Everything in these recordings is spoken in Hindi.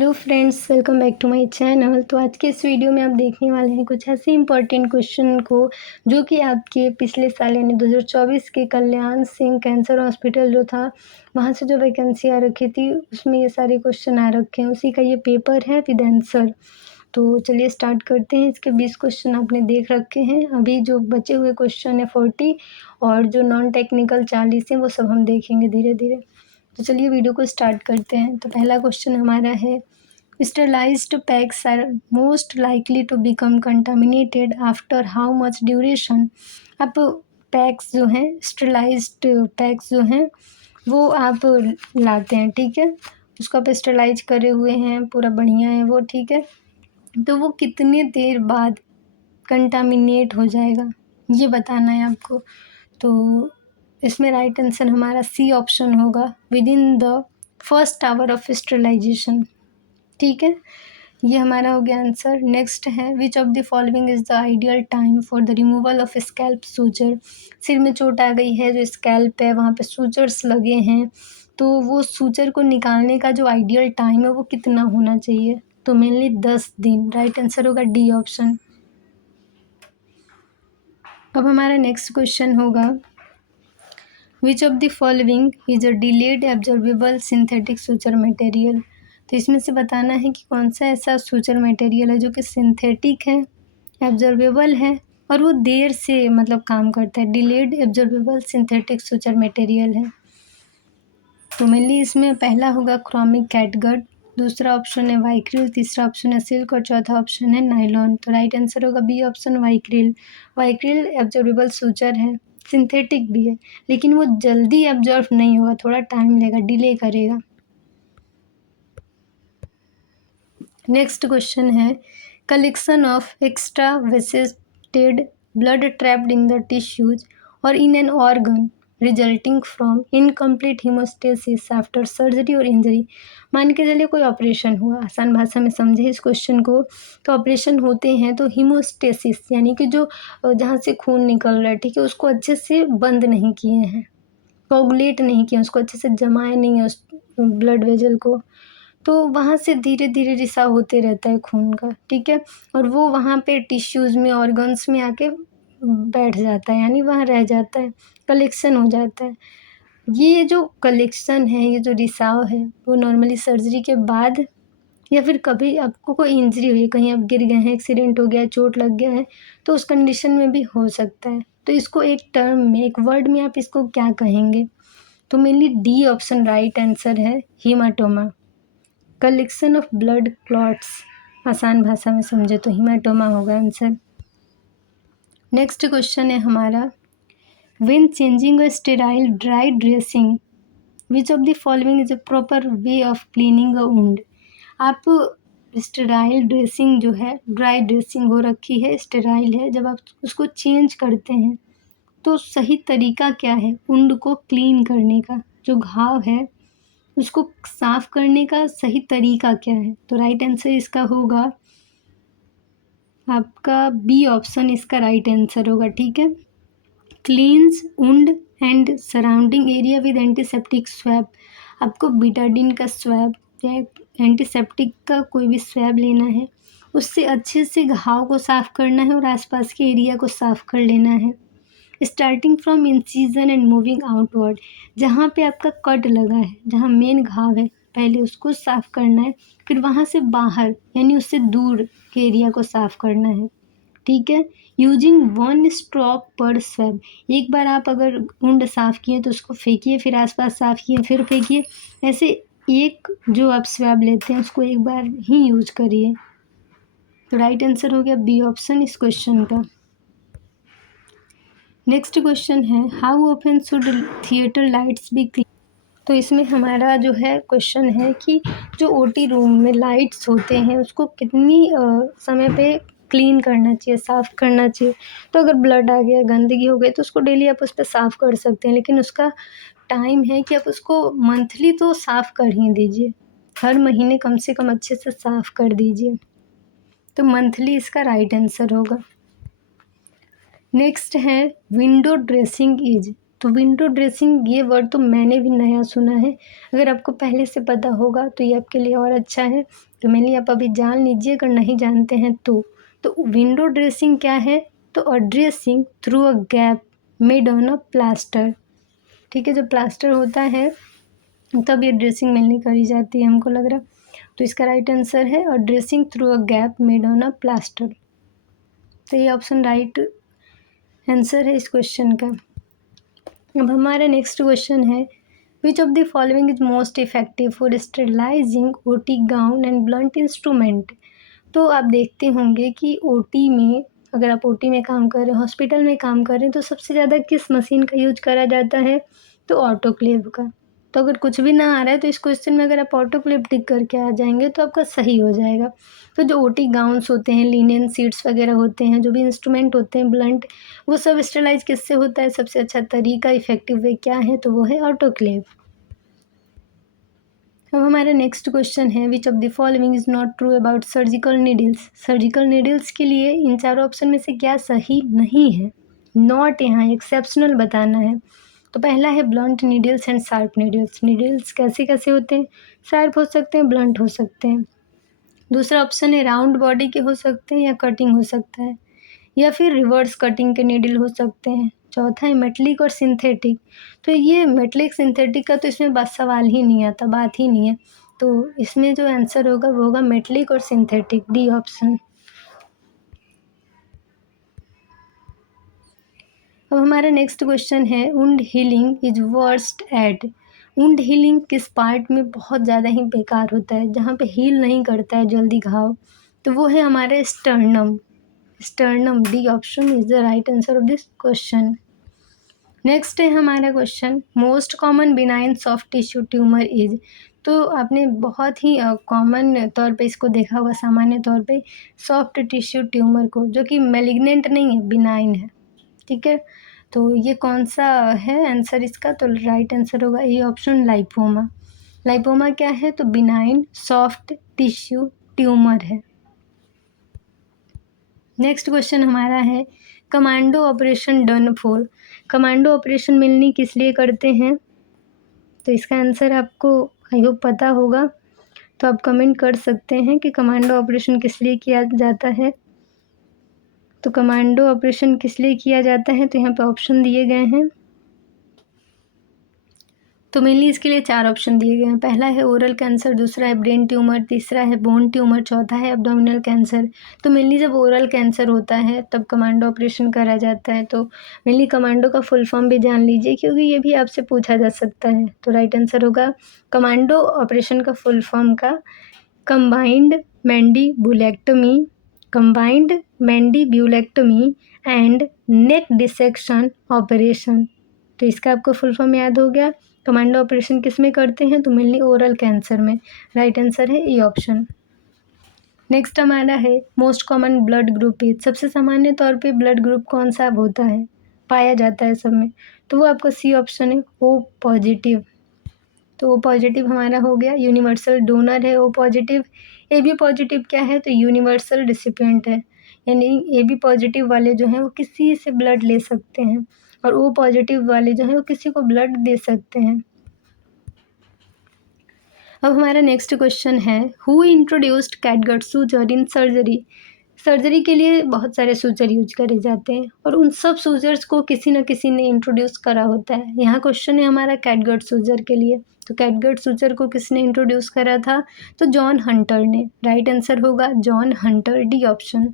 Hello friends, welcome back to my channel. तो आज के इस वीडियो में आप देखने वाले हैं कुछ ऐसे इंपॉर्टेंट क्वेश्चन को जो कि आपके पिछले साल यानी 2024 के कल्याण सिंह कैंसर हॉस्पिटल जो था वहाँ से जो वैकेंसी आ रखी थी उसमें ये सारे क्वेश्चन आ रखे हैं। उसी का ये पेपर है विद आंसर। तो चलिए स्टार्ट करते हैं। इसके 20 क्वेश्चन आपने देख रखे हैं। अभी जो बचे हुए क्वेश्चन है 40 और जो नॉन टेक्निकल 40 हैं वो सब हम देखेंगे धीरे धीरे। तो चलिए वीडियो को स्टार्ट करते हैं। तो पहला क्वेश्चन हमारा है, sterilised packs are most likely to become contaminated after how much duration. अब पैक्स जो हैं, स्टरलाइज्ड पैक्स जो हैं वो आप लाते हैं, ठीक है। उसको आप स्टरलाइज करे हुए हैं, पूरा बढ़िया है वो, ठीक है। तो वो कितने देर बाद कंटामिनेट हो जाएगा ये बताना है आपको। तो इसमें राइट आंसर हमारा सी ऑप्शन होगा, within the first hour of sterilisation, ठीक है। ये हमारा हो गया आंसर। नेक्स्ट है, which of the following is the ideal time for the removal of scalp suture. सिर में चोट आ गई है, जो स्कैल्प है वहाँ पे सूचर्स लगे हैं, तो वो सूचर को निकालने का जो आइडियल टाइम है वो कितना होना चाहिए। तो मेनली 10 दिन। राइट आंसर होगा डी ऑप्शन। अब हमारा नेक्स्ट क्वेश्चन होगा, विच of the following is a delayed absorbable synthetic suture material. तो इसमें से बताना है कि कौन सा ऐसा सूचर मटेरियल है जो कि सिंथेटिक है, एब्जॉर्बेबल है और वो देर से मतलब काम करता है। Delayed absorbable synthetic suture material है। तो मेनली इसमें पहला होगा क्रोमिक कैटगट, दूसरा ऑप्शन है वाइक्रिल, तीसरा ऑप्शन है सिल्क और चौथा ऑप्शन है नाइलॉन। तो राइट आंसर होगा बी ऑप्शन वाइक्रिल। वाइक्रिल एब्जॉर्बेबल सूचर है, सिंथेटिक भी है, लेकिन वो जल्दी एब्जॉर्ब नहीं होगा, थोड़ा टाइम लेगा, डिले करेगा। नेक्स्ट क्वेश्चन है, collection of extravasated blood trapped in the tissues और in an organ resulting from incomplete haemostasis after surgery और इंजरी। मान के चलिए कोई ऑपरेशन हुआ, आसान भाषा में समझे इस क्वेश्चन को। तो ऑपरेशन होते हैं तो हीमोस्टेसिस यानी कि जो जहाँ से खून निकल रहा है, ठीक है, उसको अच्छे से बंद नहीं किए हैं, कोगुलेट नहीं किए, उसको अच्छे से जमाए नहीं है उस ब्लड वेजल को, तो वहाँ से धीरे धीरे रिसाव होते रहता है खून का, ठीक है। और वो वहाँ पे टिश्यूज़ में, ऑर्गन्स में आके बैठ जाता है, यानी वहाँ रह जाता है, कलेक्शन हो जाता है। ये जो कलेक्शन है, ये जो रिसाव है, वो नॉर्मली सर्जरी के बाद या फिर कभी आपको कोई इंजरी हुई है, कहीं आप गिर गए हैं, एक्सीडेंट हो गया है, चोट लग गया है, तो उस कंडीशन में भी हो सकता है। तो इसको एक टर्म में, एक वर्ड में आप इसको क्या कहेंगे। तो mainly D option right answer है, haematoma, collection of blood clots. आसान भाषा में समझे तो हीमाटोमा होगा आंसर। नेक्स्ट क्वेश्चन है हमारा, when changing a sterile dry dressing which of the following is a proper way of cleaning a wound. आप स्टेराइल ड्रेसिंग जो है, ड्राई ड्रेसिंग हो रखी है, स्टेराइल है, जब आप उसको चेंज करते हैं तो सही तरीका क्या है वुंड को क्लीन करने का, जो घाव है उसको साफ करने का सही तरीका क्या है। तो राइट आंसर इसका होगा आपका बी ऑप्शन, इसका राइट आंसर होगा, ठीक है। क्लींस wound and surrounding area with antiseptic swab. आपको बीटाडिन का स्वैब या एंटीसेप्टिक का कोई भी स्वैब लेना है, उससे अच्छे से घाव को साफ करना है और आसपास के एरिया को साफ कर लेना है। Starting from incision and moving outward, जहाँ पे आपका कट लगा है, जहाँ मेन घाव है, पहले उसको साफ करना है, फिर वहाँ से बाहर यानी उससे दूर के एरिया को साफ करना है, ठीक है। यूजिंग 1 स्ट्रोक पर स्वैब, एक बार आप अगर वुंड साफ किए तो उसको फेंकिए, फिर आसपास साफ किए फिर फेंकिए, ऐसे एक जो आप स्वैब लेते हैं उसको एक बार ही यूज करिए। तो राइट आंसर हो गया बी ऑप्शन इस क्वेश्चन का। नेक्स्ट क्वेश्चन है, how often should theatre lights B clean. तो इसमें हमारा जो है क्वेश्चन है कि जो ओटी रूम में लाइट्स होते हैं उसको कितनी समय पे क्लीन करना चाहिए, साफ़ करना चाहिए। तो अगर ब्लड आ गया, गंदगी हो गई, तो उसको डेली आप उस पर साफ़ कर सकते हैं, लेकिन उसका टाइम है कि आप उसको मंथली तो साफ़ कर ही दीजिए, हर महीने कम से कम अच्छे से साफ़ कर दीजिए। तो मंथली इसका राइट आंसर होगा। नेक्स्ट है, विंडो ड्रेसिंग इज तो विंडो ड्रेसिंग ये वर्ड तो मैंने भी नया सुना है। अगर आपको पहले से पता होगा तो ये आपके लिए और अच्छा है। तो मेनली आप अभी जान लीजिए, अगर नहीं जानते हैं तो विंडो ड्रेसिंग क्या है? तो a dressing through a gap made on a plaster. ठीक है, जो प्लास्टर होता है तब ये ड्रेसिंग मेनली करी जाती है, हमको लग रहा। तो इसका राइट आंसर है a dressing through a gap made on a plaster. तो ये ऑप्शन राइट आंसर है इस क्वेश्चन का। अब हमारा नेक्स्ट क्वेश्चन है, which of the following is most effective for sterilising OT gown and blunt instrument. तो आप देखते होंगे कि ओटी में, अगर आप ओटी में काम कर रहे हैं, हॉस्पिटल में काम कर रहे हैं, तो सबसे ज़्यादा किस मशीन का यूज करा जाता है? तो ऑटोक्लेव का। तो अगर कुछ भी ना आ रहा है तो इस क्वेश्चन में अगर आप ऑटोक्लेव टिक करके आ जाएंगे तो आपका सही हो जाएगा। तो जो ओटी गाउन्स होते हैं, लिनेन सीट्स वगैरह होते हैं, जो भी इंस्ट्रूमेंट होते हैं ब्लंट, वो सब स्टेलाइज किससे होता है? सबसे अच्छा तरीका, इफेक्टिव वे क्या है? तो वो है ऑटोक्लेव। अब हमारा नेक्स्ट क्वेश्चन है, which of the following is not true about surgical needles. Surgical needles के लिए इन चारों ऑप्शन में से क्या सही नहीं है? नॉट यहाँ एक्सेप्शनल बताना है। तो पहला है blunt needles and sharp needles. Needles कैसे कैसे होते हैं? शार्प हो सकते हैं, ब्लंट हो सकते हैं। दूसरा ऑप्शन है राउंड बॉडी के हो सकते हैं या कटिंग हो सकता है, या फिर रिवर्स कटिंग के नीडल हो सकते हैं। चौथा है मेटलिक और सिंथेटिक। तो ये मेटलिक सिंथेटिक का तो इसमें बस सवाल ही नहीं आता, बात ही नहीं है। तो इसमें जो आंसर होगा वो होगा मेटलिक और सिंथेटिक, डी ऑप्शन। अब हमारा नेक्स्ट क्वेश्चन है, wound healing is worst at. Wound healing किस पार्ट में बहुत ज़्यादा ही बेकार होता है, जहाँ पे हील नहीं करता है जल्दी घाव? तो वो है हमारे sternum. Sternum, D option is the right answer of this question. Next है हमारा question, most common benign soft tissue tumour is. तो आपने बहुत ही कॉमन तौर पे इसको देखा होगा, सामान्य तौर पे सॉफ्ट टिश्यू ट्यूमर को, जो कि मेलिग्नेंट नहीं है, बिनाइन है। ठीक है, तो ये कौन सा है आंसर इसका? तो राइट आंसर होगा ए ऑप्शन, लाइपोमा। लाइपोमा क्या है? तो बिनाइन सॉफ्ट टिश्यू ट्यूमर है। नेक्स्ट क्वेश्चन हमारा है, commando operation done for. Commando operation मिलनी किस लिए करते हैं? तो इसका आंसर आपको आई होप पता होगा, तो आप कमेंट कर सकते हैं कि कमांडो ऑपरेशन किस लिए किया जाता है। तो कमांडो ऑपरेशन किस लिए किया जाता है? तो यहाँ पे ऑप्शन दिए गए हैं। तो मेनली इसके लिए 4 ऑप्शन दिए गए हैं। पहला है ओरल कैंसर, दूसरा है ब्रेन ट्यूमर, तीसरा है बोन ट्यूमर, चौथा है एब्डोमिनल कैंसर। तो मेनली जब ओरल कैंसर होता है तब कमांडो ऑपरेशन करा जाता है। तो मेनली कमांडो का फुल फॉर्म भी जान लीजिए, क्योंकि ये भी आपसे पूछा जा सकता है। तो राइट आंसर होगा कमांडो ऑपरेशन का फुल फॉर्म का combined mandibulectomy, combined mandibulectomy and neck dissection operation. तो इसका आपको फुल फॉर्म याद हो गया। कमांडो ऑपरेशन किस में करते हैं? तो मेनली ओरल कैंसर में। राइट आंसर है ए ऑप्शन। नेक्स्ट हमारा है, most common blood group is. सबसे सामान्य तौर पे ब्लड ग्रुप कौन सा होता है, पाया जाता है सब में? तो वो आपका सी ऑप्शन है, ओ पॉजिटिव। तो ओ पॉजिटिव हमारा हो गया, यूनिवर्सल डोनर है O positive. A B positive क्या है? तो यूनिवर्सल रिसिपिएंट है, यानी ए बी पॉजिटिव वाले जो हैं वो किसी से ब्लड ले सकते हैं, और ओ पॉजिटिव वाले जो हैं वो किसी को ब्लड दे सकते हैं। अब हमारा नेक्स्ट क्वेश्चन है, who introduced catgut suture in surgery. Surgery के लिए बहुत सारे सूजर यूज करे जाते हैं, और उन सब सूजर्स को किसी न किसी ने इंट्रोड्यूस करा होता है। यहाँ क्वेश्चन है हमारा कैटगट सूजर के लिए। तो कैटगट सूजर को किसने इंट्रोड्यूस करा था? तो जॉन हंटर ने। राइट आंसर होगा John Hunter, D option.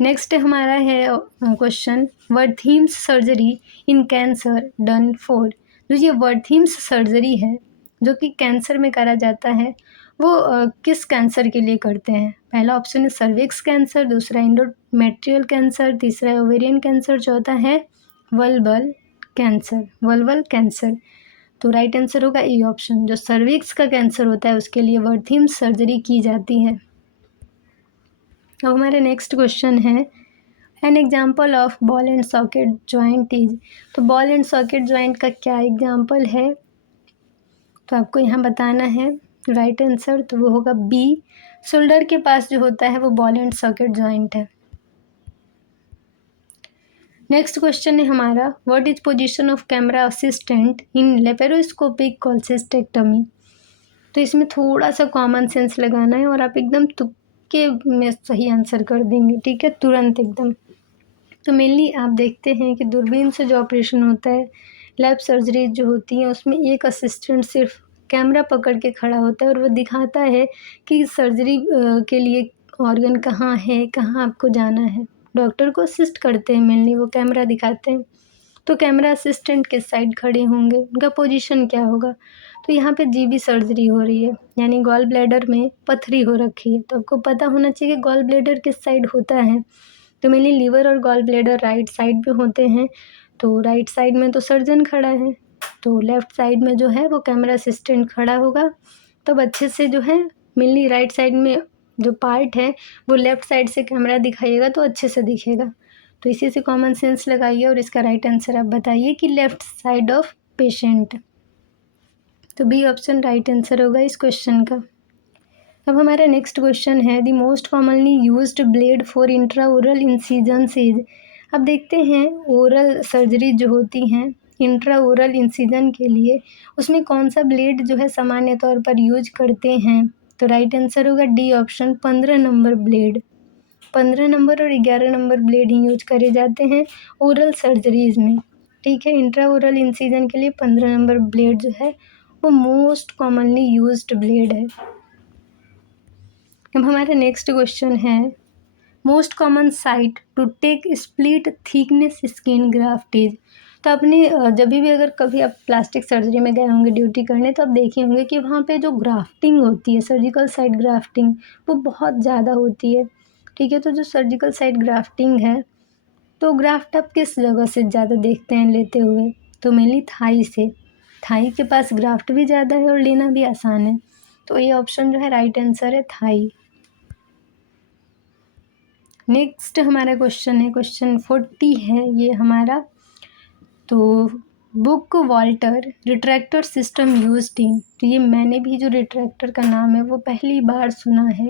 Next हमारा है question, Wertheim's surgery in cancer done for. जो ये वर्थीम्स सर्जरी है जो कि कैंसर में करा जाता है, वो किस कैंसर के लिए करते हैं? पहला ऑप्शन है सर्विक्स कैंसर, दूसरा एंडोमेट्रियल कैंसर, तीसरा है ओवेरियन कैंसर, चौथा है वल्वल कैंसर, वल्वल कैंसर। तो राइट आंसर होगा ए ऑप्शन, जो सर्विक्स का कैंसर होता है उसके लिए वर्थीम्स सर्जरी की जाती है। अब हमारा नेक्स्ट क्वेश्चन है, an example of ball and socket joint is. तो बॉल एंड सॉकेट जॉइंट का क्या एग्जाम्पल है? तो आपको यहाँ बताना है राइट आंसर, तो वो होगा बी, शोल्डर के पास जो होता है वो बॉल एंड सॉकेट जॉइंट है। नेक्स्ट क्वेश्चन है हमारा, what is position of camera assistant in laparoscopic cholecystectomy. तो इसमें थोड़ा सा कॉमन सेंस लगाना है और आप एकदम तुक्के में सही आंसर कर देंगे, ठीक है, तुरंत एकदम। तो मेनली आप देखते हैं कि दूरबीन से जो ऑपरेशन होता है, लैब सर्जरी जो होती है, उसमें एक असिस्टेंट सिर्फ कैमरा पकड़ के खड़ा होता है और वो दिखाता है कि सर्जरी के लिए ऑर्गन कहाँ है, कहाँ आपको जाना है। डॉक्टर को असिस्ट करते हैं, मेनली वो कैमरा दिखाते हैं। तो कैमरा असिस्टेंट किस साइड खड़े होंगे, उनका पोजीशन क्या होगा। तो यहाँ पे जीबी सर्जरी हो रही है, यानी गॉल ब्लैडर में पथरी हो रखी है, तो आपको पता होना चाहिए कि गॉल ब्लैडर किस साइड होता है। तो मेनली लीवर और गॉल ब्लैडर राइट साइड पे होते हैं, तो राइट साइड में तो सर्जन खड़ा है, तो लेफ़्ट साइड में जो है वो कैमरा असिस्टेंट खड़ा होगा। तब अच्छे से जो है मेनली राइट साइड में जो पार्ट है वो लेफ़्ट साइड से कैमरा दिखाइएगा तो अच्छे से दिखेगा। तो इसी से कॉमन सेंस लगाइए और इसका राइट आंसर आप बताइए कि लेफ़्ट साइड ऑफ पेशेंट। तो बी ऑप्शन राइट आंसर होगा इस क्वेश्चन का। अब हमारा नेक्स्ट क्वेश्चन है, the most commonly used blade for intraoral incisions is. अब देखते हैं ओरल सर्जरी जो होती हैं इंट्राओरल इंसिजन के लिए, उसमें कौन सा ब्लेड जो है सामान्य तौर पर यूज करते हैं। तो राइट आंसर होगा D option 15 number blade. 15 number और 11 नंबर ब्लेड ही यूज करे जाते हैं ओरल सर्जरीज में, ठीक है। इंट्राओरल इंसिजन के लिए 15 नंबर ब्लेड जो है वो मोस्ट कॉमनली यूज्ड ब्लेड है। अब हमारा नेक्स्ट क्वेश्चन है, most common site to take split thickness skin graftage. तो आपने जब भी अगर कभी आप प्लास्टिक सर्जरी में गए होंगे ड्यूटी करने, तो आप देखे होंगे कि वहाँ पे जो ग्राफ्टिंग होती है, सर्जिकल साइड ग्राफ्टिंग, वो बहुत ज़्यादा होती है, ठीक है। तो जो सर्जिकल साइड ग्राफ्टिंग है, तो ग्राफ्ट आप किस जगह से ज़्यादा देखते हैं लेते हुए। तो मेनली थाई से, थाई के पास ग्राफ्ट भी ज़्यादा है और लेना भी आसान है, तो ये ऑप्शन जो है राइट आंसर है थाई। नेक्स्ट हमारा क्वेश्चन है, क्वेश्चन 40 है ये हमारा। तो book Walter retractor system used in. तो ये मैंने भी जो रिट्रैक्टर का नाम है वो पहली बार सुना है।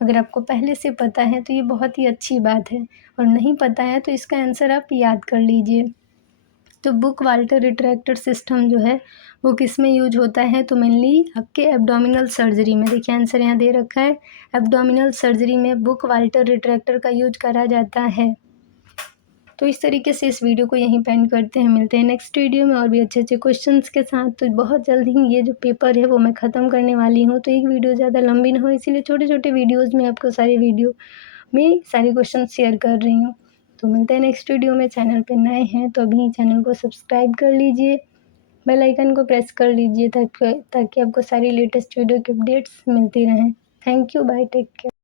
अगर आपको पहले से पता है तो ये बहुत ही अच्छी बात है, और नहीं पता है तो इसका आंसर आप याद कर लीजिए। तो बुक वाल्टर रिट्रैक्टर सिस्टम जो है वो किस में यूज होता है। तो मेनली आपके एब्डोमिनल सर्जरी में, देखिए आंसर यहाँ दे रखा है, एब्डोमिनल सर्जरी में बुक वाल्टर रिट्रैक्टर का यूज करा जाता है। तो इस तरीके से इस वीडियो को यहीं पेंड करते हैं, मिलते हैं नेक्स्ट वीडियो में और भी अच्छे अच्छे क्वेश्चंस के साथ। तो बहुत जल्द ही ये जो पेपर है वो मैं ख़त्म करने वाली हूँ, तो एक वीडियो ज़्यादा लंबी ना हो, इसीलिए छोटे छोटे वीडियोज़ में आपको सारे वीडियो में सारे क्वेश्चन शेयर कर रही हूँ। तो मिलते हैं नेक्स्ट वीडियो में। चैनल पे नए हैं तो अभी चैनल को सब्सक्राइब कर लीजिए, बेल आइकन को प्रेस कर लीजिए ताकि आपको सारी लेटेस्ट वीडियो की अपडेट्स मिलती रहें। Thank you, bye, take care.